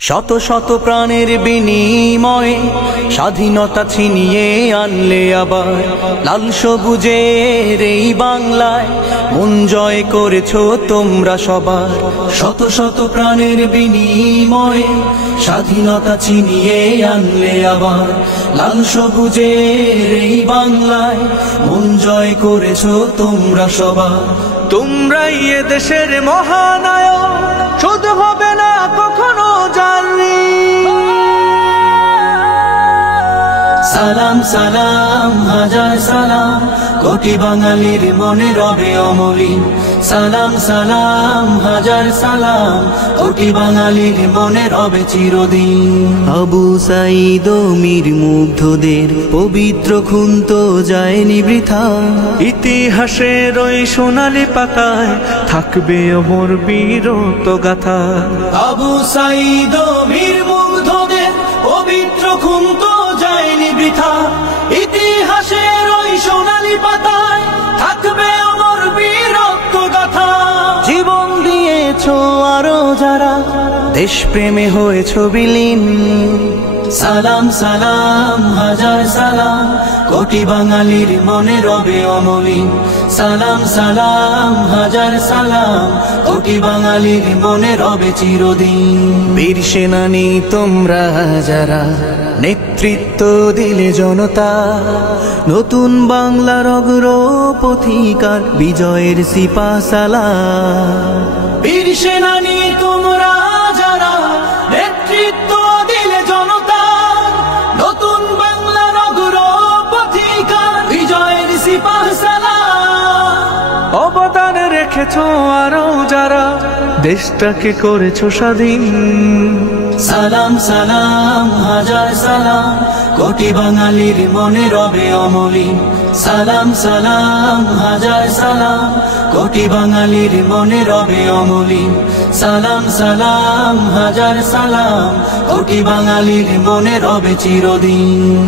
শত শত প্রাণের বিনিময়ে স্বাধীনতা ছিনিয়ে আনলে আবার লাল সবুজের এই বাংলায় মন জয় করেছো তোমরা সবার। শত শত প্রাণের বিনিময়ে স্বাধীনতা ছিনিয়ে আনলে আবার লাল সবুজের এই বাংলায় মন জয় করেছো তোমরা সবার। তোমরাই এ দেশের মহানায়ক, শুধু হবে না কখনো জানি। সালাম সালাম হাজার সালাম, কোটি বাঙালির মনে রবে অমলিন। সালাম সালাম হাজার সালাম, কোটি বাঙালির মনে রবে চিরদিন। আবু সাঈদ ও মীর মুগ্ধদের পবিত্র খুন তো যায়নি বৃথা, ইতিহাসের ওই সোনালী পাতায় থাকবে অমর বীরত্ব গাথা। আবু সাঈদ ও মীর মুগ্ধদের পবিত্র খুন তো যায়নি বৃথা, ইতিহাসের ওই সোনালী পাতায় থাকবে অমর বীরত্ব গাথা। জীবন দিয়েছো আরো যারা, দেশ প্রেমে হয়েছো বিলীন। সালাম সালাম হাজার সালাম, কোটি বাঙালির মনে রবে অমলিন। সালাম সালাম হাজার সালাম, কোটি বাঙালির মনে রবে চিরদিন। বীর সেনানী তোমরা যারা নেতৃত্ব দিলে জনতা, নতুন বাংলার অগ্রপথিকার বিজয়ের সিপাহসালার। বীর সেনানী তোমরা যারা নেতৃত্ব দিলে জনতা, নতুন বাংলার অগ্রপথিকার বিজয়ের সিপাহসালার। অবদান রেখেছো আরো যারা, দেশটাকে করেছো স্বাধীন। সালাম সালাম হাজার সালাম, কোটি বাঙালির মনে রবে অমলিন। সালাম সালাম হাজার সালাম, কোটি বাঙালির মনে রবে অমলিন। সালাম সালাম হাজার সালাম, কোটি বাঙালির মনে রবে চিরদিন।